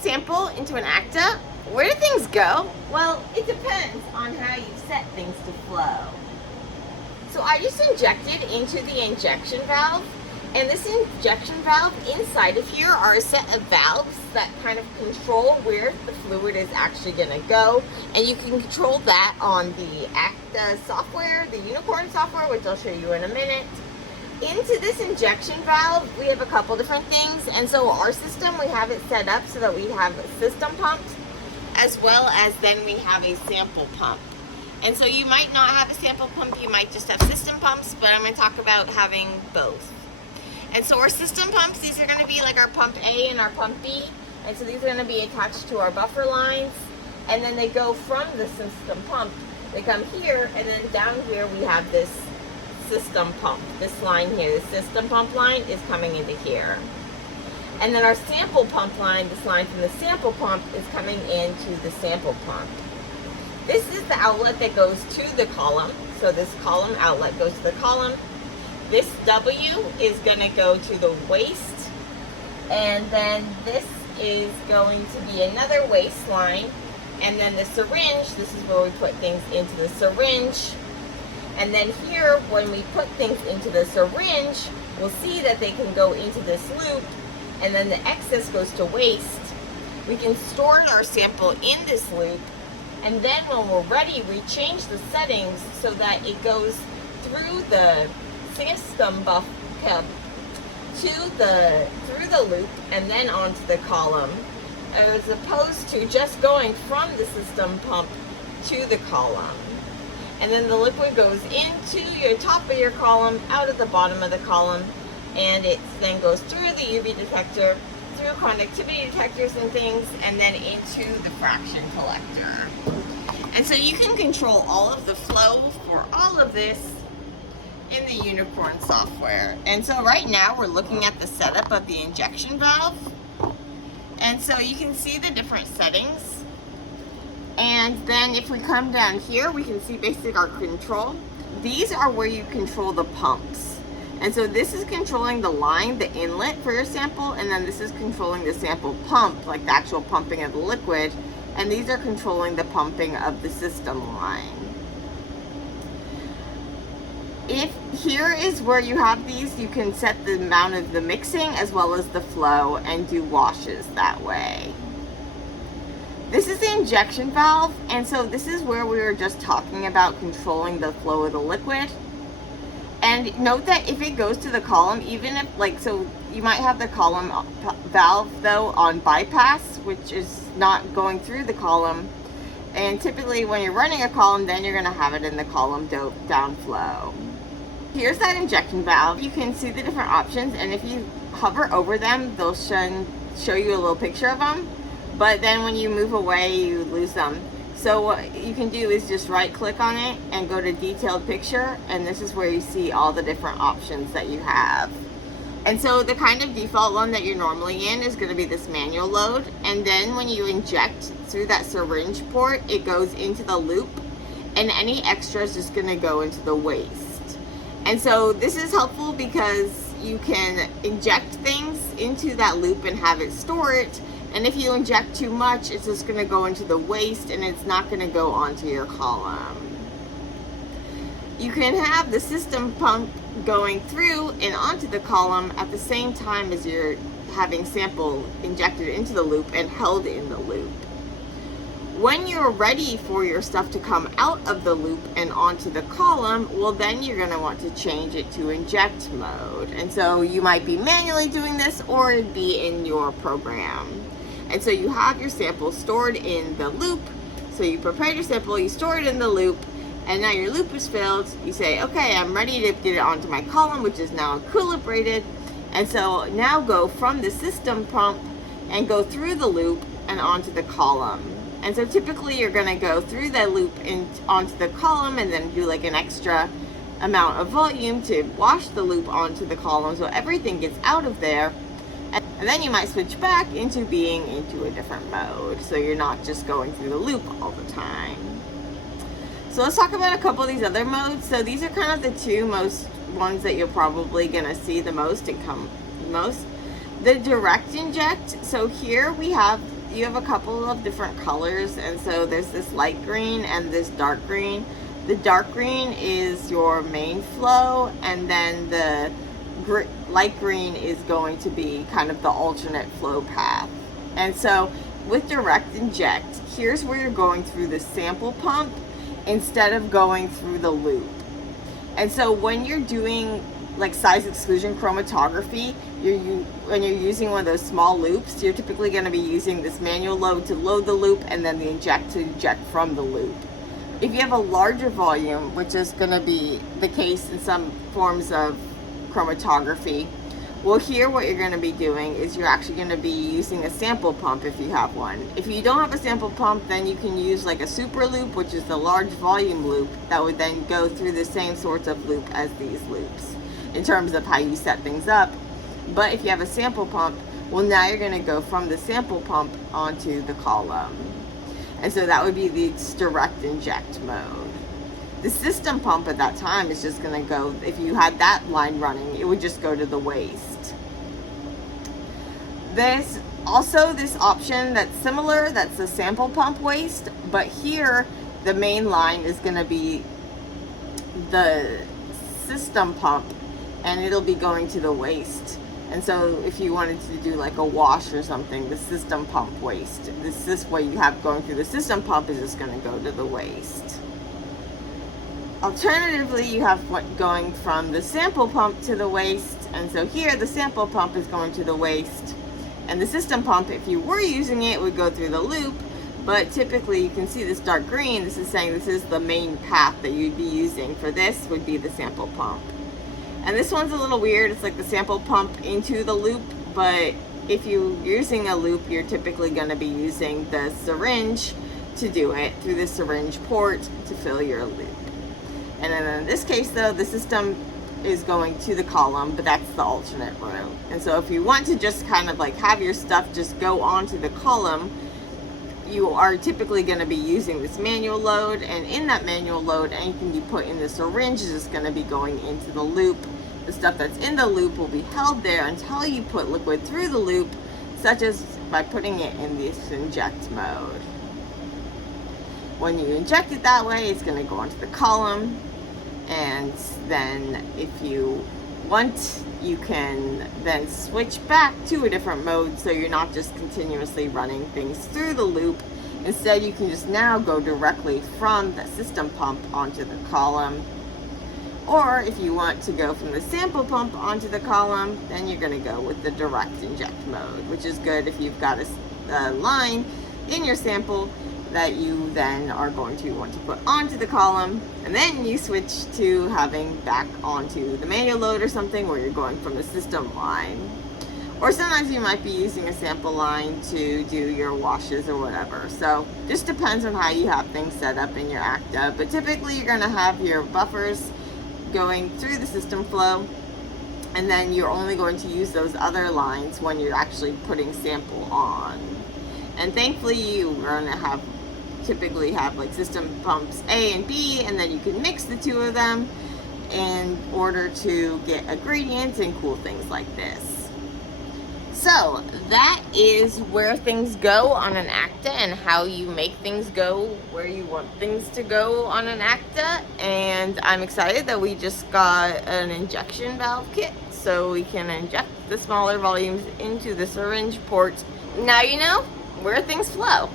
sample into an AKTA, where do things go? Well, it depends on how you set things to flow. So I just injected into the injection valve, and this injection valve, inside of here are a set of valves that kind of control where the fluid is actually going to go, and you can control that on the AKTA software, the Unicorn software, which I'll show you in a minute. Into this injection valve, we have a couple different things, and so our system, we have it set up so that we have system pumps, as well as then we have a sample pump. And so you might not have a sample pump, you might just have system pumps, but I'm going to talk about having both. And so our system pumps, these are going to be like our pump A and our pump B, and so these are going to be attached to our buffer lines, and then they go from the system pump, they come here, and then down here we have this system pump. This line here, the system pump line, is coming into here. And then our sample pump line, this line from the sample pump, is coming into the sample pump. This is the outlet that goes to the column. So this column outlet goes to the column. This W is going to go to the waste. And then this is going to be another waste line. And then the syringe, this is where we put things into the syringe. And then here, when we put things into the syringe, we'll see that they can go into this loop, and then the excess goes to waste. We can store our sample in this loop, and then when we're ready, we change the settings so that it goes through the system buff through the loop and then onto the column, as opposed to just going from the system pump to the column. And then the liquid goes into your top of your column, out of the bottom of the column, and it then goes through the UV detector, through conductivity detectors and things, and then into the fraction collector. And so you can control all of the flow for all of this in the Unicorn software. And so right now we're looking at the setup of the injection valve. And so you can see the different settings. And then if we come down here, we can see basically our control. These are where you control the pumps. And so this is controlling the line, the inlet for your sample, and then this is controlling the sample pump, like the actual pumping of the liquid. And these are controlling the pumping of the system line. If here is where you have these, you can set the amount of the mixing as well as the flow and do washes that way. This is the injection valve, and so this is where we were just talking about controlling the flow of the liquid. And note that if it goes to the column, even if, like, so you might have the column valve though on bypass, which is not going through the column. And typically when you're running a column, then you're going to have it in the column downflow. Here's that injection valve. You can see the different options, and if you hover over them, they'll show you a little picture of them. But then when you move away, you lose them. So what you can do is just right click on it and go to detailed picture, and this is where you see all the different options that you have. And so the kind of default one that you're normally in is going to be this manual load, and then when you inject through that syringe port, it goes into the loop, and any extra is just going to go into the waste. And so this is helpful because you can inject things into that loop and have it store it. And if you inject too much, it's just going to go into the waste and it's not going to go onto your column. You can have the system pump going through and onto the column at the same time as you're having sample injected into the loop and held in the loop. When you're ready for your stuff to come out of the loop and onto the column, well, then you're going to want to change it to inject mode. And so you might be manually doing this, or it'd be in your program. And so you have your sample stored in the loop. So you prepared your sample, you store it in the loop, and now your loop is filled. You say, okay, I'm ready to get it onto my column, which is now equilibrated. And so now go from the system pump and go through the loop and onto the column. And so typically you're going to go through that loop and onto the column and then do like an extra amount of volume to wash the loop onto the column so everything gets out of there. And then you might switch back into being into a different mode, so you're not just going through the loop all the time. So let's talk about a couple of these other modes. So these are kind of the two most ones that you're probably going to see the most and come most. The direct inject. So here we have you have a couple of different colors, and so there's this light green and this dark green. The dark green is your main flow, and then the light green is going to be kind of the alternate flow path. And so with direct inject, here's where you're going through the sample pump instead of going through the loop. And so when you're doing like size exclusion chromatography, when you're using one of those small loops, you're typically going to be using this manual load to load the loop and then the inject to eject from the loop. If you have a larger volume, which is going to be the case in some forms of chromatography, well, here what you're going to be doing is you're actually going to be using a sample pump if you have one. If you don't have a sample pump, then you can use like a super loop, which is the large volume loop that would then go through the same sorts of loop as these loops in terms of how you set things up. But if you have a sample pump, well, now you're going to go from the sample pump onto the column. And so that would be the direct inject mode. The system pump at that time is just going to go, if you had that line running, it would just go to the waste. There's also this option that's similar, that's the sample pump waste, but here the main line is going to be the system pump, and it'll be going to the waste. And so if you wanted to do like a wash or something, the system pump waste, this way you have going through the system pump is just going to go to the waste. Alternatively, you have going from the sample pump to the waste, and so here the sample pump is going to the waste, and the system pump, if you were using it, would go through the loop. But typically you can see this dark green, this is saying this is the main path that you'd be using for this would be the sample pump. And this one's a little weird, it's like the sample pump into the loop, but if you're using a loop, you're typically going to be using the syringe to do it through the syringe port to fill your loop. And then in this case though, the system is going to the column, but that's the alternate route. And so if you want to just kind of like have your stuff just go onto the column, you are typically going to be using this manual load, and in that manual load, anything you put in the syringe is just going to be going into the loop. The stuff that's in the loop will be held there until you put liquid through the loop, such as by putting it in this inject mode. When you inject it that way, it's going to go onto the column, and then if you want, you can then switch back to a different mode so you're not just continuously running things through the loop. Instead, you can just now go directly from the system pump onto the column. Or if you want to go from the sample pump onto the column, then you're going to go with the direct inject mode, which is good if you've got a line in your sample that you then are going to want to put onto the column, and then you switch to having back onto the manual load or something where you're going from the system line. Or sometimes you might be using a sample line to do your washes or whatever. So just depends on how you have things set up in your AKTA, but typically you're going to have your buffers going through the system flow, and then you're only going to use those other lines when you're actually putting sample on. And thankfully you're going to typically have like system pumps A and B, and then you can mix the two of them in order to get a gradient and cool things like this. So that is where things go on an AKTA and how you make things go where you want things to go on an AKTA. And I'm excited that we just got an injection valve kit so we can inject the smaller volumes into the syringe port. Now you know where things flow.